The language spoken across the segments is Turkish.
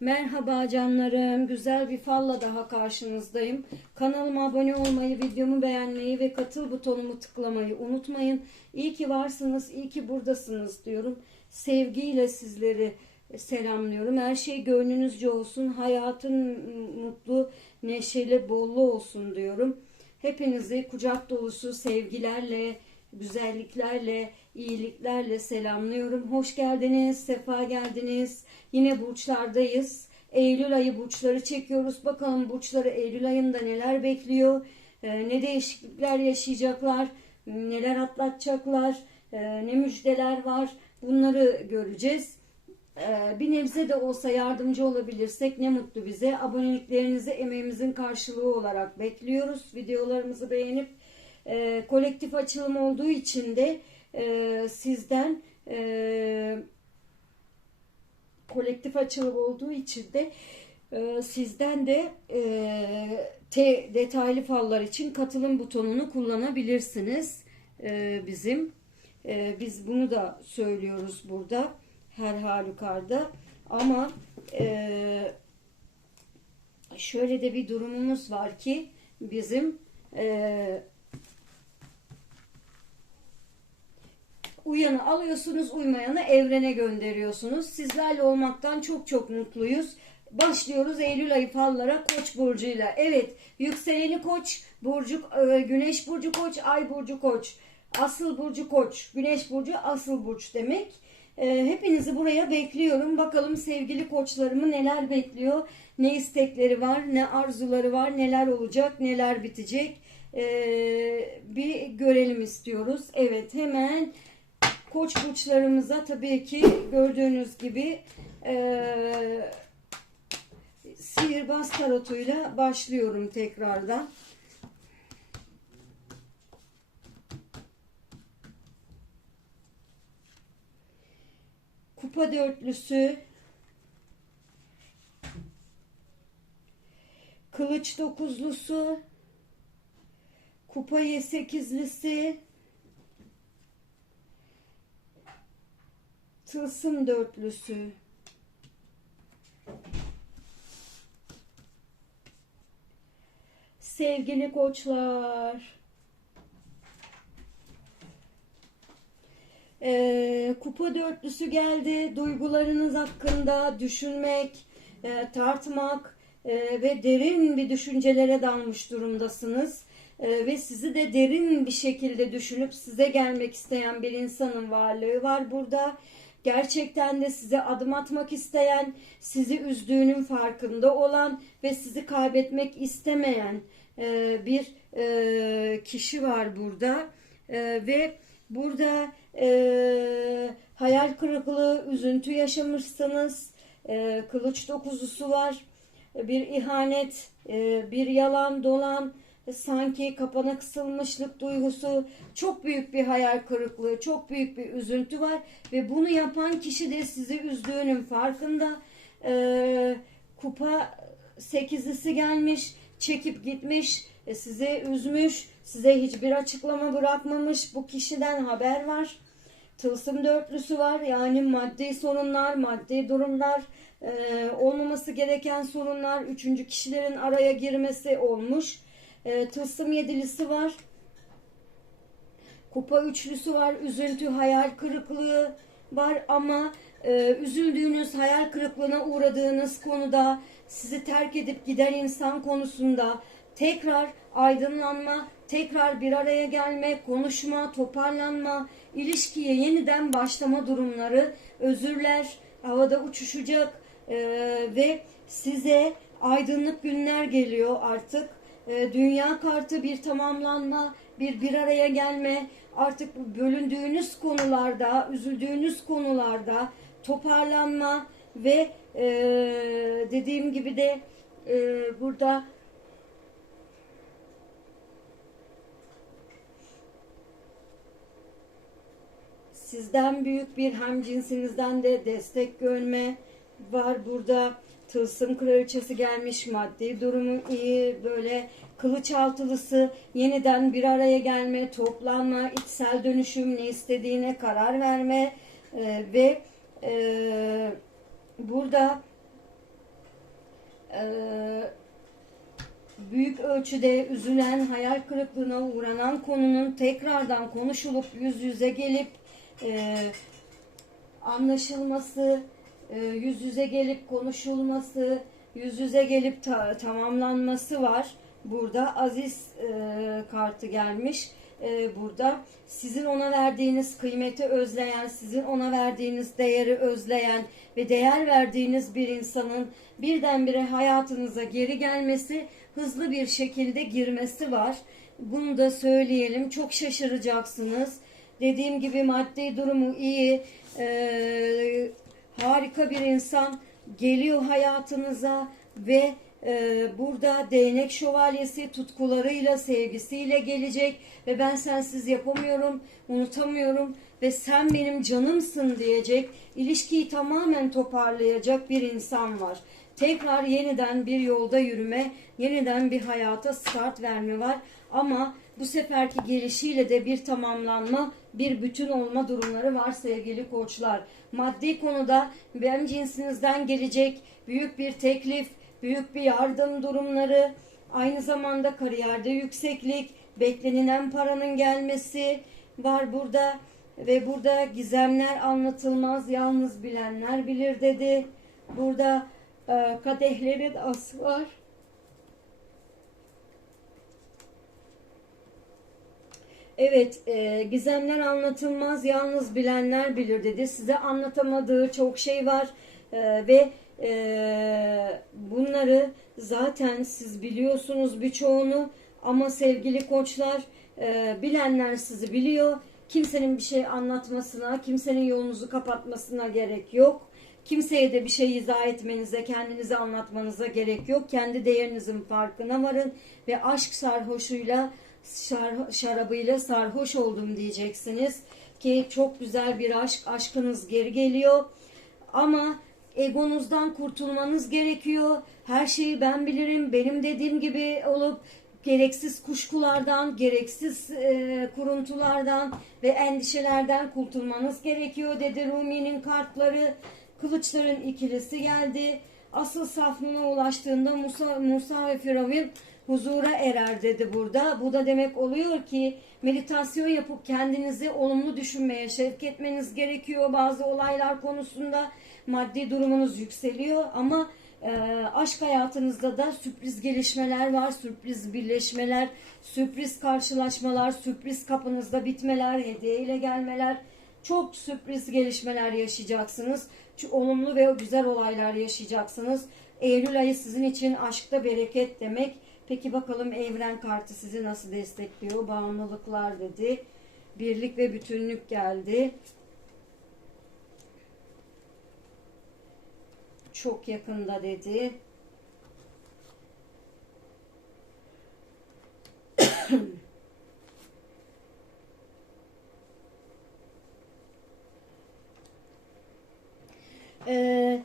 Merhaba canlarım. Güzel bir falla daha karşınızdayım. Kanalıma abone olmayı, videomu beğenmeyi ve katıl butonumu tıklamayı unutmayın. İyi ki varsınız, iyi ki buradasınız diyorum. Sevgiyle sizleri selamlıyorum. Her şey gönlünüzce olsun. Hayatın mutlu, neşeli, bollu olsun diyorum. Hepinizi kucak dolusu sevgilerle, güzelliklerle, iyiliklerle selamlıyorum. Hoş geldiniz, sefa geldiniz. Yine burçlardayız. Eylül ayı burçları çekiyoruz. Bakalım burçları Eylül ayında neler bekliyor? Ee, ne değişiklikler yaşayacaklar? Neler atlatacaklar? Ee, ne müjdeler var? Bunları göreceğiz. Ee, bir nebze de olsa yardımcı olabilirsek ne mutlu bize. Aboneliklerinizi emeğimizin karşılığı olarak bekliyoruz. Videolarımızı beğenip e, kolektif açılım olduğu için de e, sizden e, kolektif açılım olduğu için de e, sizden de e, te, detaylı fallar için katılım butonunu kullanabilirsiniz e, bizim. E, biz bunu da söylüyoruz burada her halükarda ama e, şöyle de bir durumumuz var ki bizim e, Uyanı alıyorsunuz, uymayanı evrene gönderiyorsunuz. Sizlerle olmaktan çok çok mutluyuz. Başlıyoruz Eylül ayı fallara Koç burcuyla. Evet, yükseleni Koç, burcu e, Güneş burcu Koç, Ay burcu Koç. Asıl burcu Koç, Güneş burcu asıl burç demek. E, hepinizi buraya bekliyorum. Bakalım sevgili koçlarımı neler bekliyor? Ne istekleri var, ne arzuları var, neler olacak, neler bitecek? E, bir görelim istiyoruz. Evet, hemen Koç burçlarımıza tabii ki gördüğünüz gibi eee sihirbaz tarotuyla başlıyorum tekrardan. Kupa dörtlüsü, kılıç dokuzlusu, kupa sekizlisi, Tılsım dörtlüsü. Sevgili koçlar. Ee, kupa dörtlüsü geldi. Duygularınız hakkında düşünmek, e, tartmak e, ve derin bir düşüncelere dalmış durumdasınız. E, ve sizi de derin bir şekilde düşünüp size gelmek isteyen bir insanın varlığı var burada gerçekten de size adım atmak isteyen, sizi üzdüğünün farkında olan ve sizi kaybetmek istemeyen e, bir e, kişi var burada. E, ve burada e, hayal kırıklığı, üzüntü yaşamışsınız, e, kılıç dokuzusu var, bir ihanet, e, bir yalan dolan, sanki kapana kısılmışlık duygusu, çok büyük bir hayal kırıklığı, çok büyük bir üzüntü var ve bunu yapan kişi de sizi üzdüğünün farkında. Ee, kupa sekizlisi gelmiş, çekip gitmiş, e, size üzmüş, size hiçbir açıklama bırakmamış. Bu kişiden haber var. Tılsım dörtlüsü var. Yani maddi sorunlar, maddi durumlar, e, olmaması gereken sorunlar, üçüncü kişilerin araya girmesi olmuş. E, tılsım yedilisi var. Kupa üçlüsü var. Üzüntü, hayal kırıklığı var ama e, üzüldüğünüz, hayal kırıklığına uğradığınız konuda sizi terk edip giden insan konusunda tekrar aydınlanma, tekrar bir araya gelme, konuşma, toparlanma, ilişkiye yeniden başlama durumları, özürler havada uçuşacak e, ve size aydınlık günler geliyor artık. E, dünya kartı bir tamamlanma, bir bir araya gelme, artık bölündüğünüz konularda, üzüldüğünüz konularda toparlanma ve e, dediğim gibi de e, burada sizden büyük bir hem cinsinizden de destek görme var burada. Tılsım kraliçesi gelmiş, maddi durumu iyi, böyle kılıç altılısı, yeniden bir araya gelme, toplanma, içsel dönüşüm, ne istediğine karar verme e, ve e, burada Ee, büyük ölçüde üzülen, hayal kırıklığına uğranan konunun tekrardan konuşulup yüz yüze gelip e, anlaşılması, e, yüz yüze gelip konuşulması, yüz yüze gelip ta- tamamlanması var. Burada Aziz e, kartı gelmiş. E, burada sizin ona verdiğiniz kıymeti özleyen, sizin ona verdiğiniz değeri özleyen ve değer verdiğiniz bir insanın birdenbire hayatınıza geri gelmesi, hızlı bir şekilde girmesi var. Bunu da söyleyelim. Çok şaşıracaksınız. Dediğim gibi maddi durumu iyi, e, harika bir insan geliyor hayatınıza ve e, burada değnek şövalyesi tutkularıyla, sevgisiyle gelecek ve ben sensiz yapamıyorum, unutamıyorum ve sen benim canımsın diyecek. İlişkiyi tamamen toparlayacak bir insan var. Tekrar yeniden bir yolda yürüme, yeniden bir hayata start verme var. Ama bu seferki gelişiyle de bir tamamlanma, bir bütün olma durumları var sevgili koçlar. Maddi konuda benim cinsinizden gelecek büyük bir teklif, büyük bir yardım durumları, aynı zamanda kariyerde yükseklik, beklenilen paranın gelmesi var burada ve burada gizemler anlatılmaz, yalnız bilenler bilir dedi. Burada e, kadehlerin ası var. Evet, e, gizemler anlatılmaz, yalnız bilenler bilir dedi. Size anlatamadığı çok şey var E, ve e, bunları zaten siz biliyorsunuz birçoğunu ama sevgili koçlar e, bilenler sizi biliyor. Kimsenin bir şey anlatmasına, kimsenin yolunuzu kapatmasına gerek yok. Kimseye de bir şey izah etmenize, kendinizi anlatmanıza gerek yok. Kendi değerinizin farkına varın ve aşk sarhoşuyla, şar, şarabıyla sarhoş oldum diyeceksiniz. Ki çok güzel bir aşk, aşkınız geri geliyor. Ama egonuzdan kurtulmanız gerekiyor. Her şeyi ben bilirim, benim dediğim gibi olup gereksiz kuşkulardan, gereksiz e, kuruntulardan ve endişelerden kurtulmanız gerekiyor dedi Rumi'nin kartları. Kılıçların ikilisi geldi. Asıl saflığına ulaştığında Musa, Musa ve Firavun huzura erer dedi burada. Bu da demek oluyor ki meditasyon yapıp kendinizi olumlu düşünmeye şevk etmeniz gerekiyor. Bazı olaylar konusunda maddi durumunuz yükseliyor ama e, aşk hayatınızda da sürpriz gelişmeler var, sürpriz birleşmeler, sürpriz karşılaşmalar, sürpriz kapınızda bitmeler, hediye ile gelmeler, çok sürpriz gelişmeler yaşayacaksınız. Çünkü olumlu ve güzel olaylar yaşayacaksınız. Eylül ayı sizin için aşkta bereket demek. Peki bakalım evren kartı sizi nasıl destekliyor? Bağımlılıklar dedi. Birlik ve bütünlük geldi. Çok yakında dedi. Ee,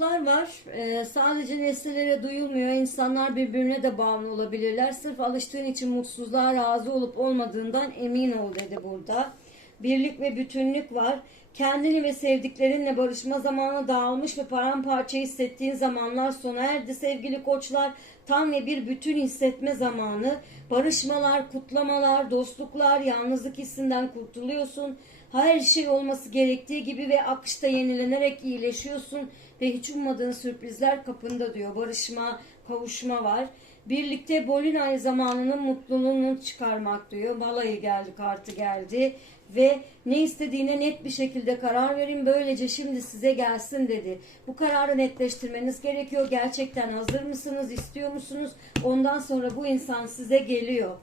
bağımlılıklar var. Ee, sadece nesnelere duyulmuyor. İnsanlar birbirine de bağımlı olabilirler. Sırf alıştığın için mutsuzluğa razı olup olmadığından emin ol dedi burada. Birlik ve bütünlük var. Kendini ve sevdiklerinle barışma zamanı dağılmış ve paramparça hissettiğin zamanlar sona erdi sevgili koçlar. Tam ve bir bütün hissetme zamanı. Barışmalar, kutlamalar, dostluklar, yalnızlık hissinden kurtuluyorsun. Her şey olması gerektiği gibi ve akışta yenilenerek iyileşiyorsun ve hiç ummadığın sürprizler kapında diyor. Barışma, kavuşma var. Birlikte Bolinay zamanının mutluluğunu çıkarmak diyor. Balayı geldi, kartı geldi ve ne istediğine net bir şekilde karar verin. Böylece şimdi size gelsin dedi. Bu kararı netleştirmeniz gerekiyor. Gerçekten hazır mısınız? istiyor musunuz? Ondan sonra bu insan size geliyor.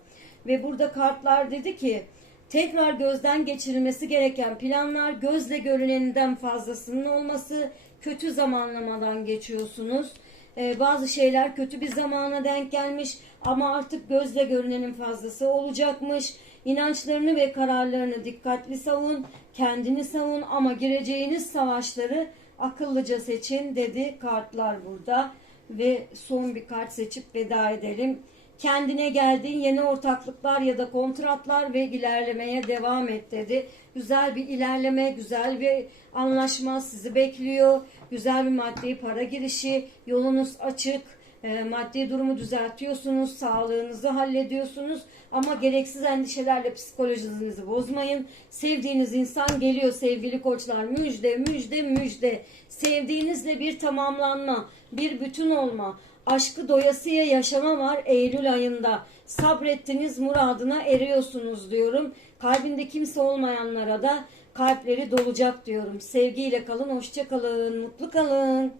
Ve burada kartlar dedi ki tekrar gözden geçirilmesi gereken planlar gözle görüneninden fazlasının olması kötü zamanlamadan geçiyorsunuz. Ee, bazı şeyler kötü bir zamana denk gelmiş ama artık gözle görünenin fazlası olacakmış. İnançlarını ve kararlarını dikkatli savun, kendini savun ama gireceğiniz savaşları akıllıca seçin dedi kartlar burada. Ve son bir kart seçip veda edelim. Kendine geldin, yeni ortaklıklar ya da kontratlar ve ilerlemeye devam et dedi. Güzel bir ilerleme, güzel bir anlaşma sizi bekliyor. Güzel bir maddi para girişi, yolunuz açık. E, maddi durumu düzeltiyorsunuz, sağlığınızı hallediyorsunuz ama gereksiz endişelerle psikolojinizi bozmayın. Sevdiğiniz insan geliyor sevgili koçlar. Müjde, müjde, müjde. Sevdiğinizle bir tamamlanma, bir bütün olma, aşkı doyasıya yaşama var Eylül ayında. Sabrettiniz muradına eriyorsunuz diyorum. Kalbinde kimse olmayanlara da kalpleri dolacak diyorum. Sevgiyle kalın, hoşça kalın, mutlu kalın.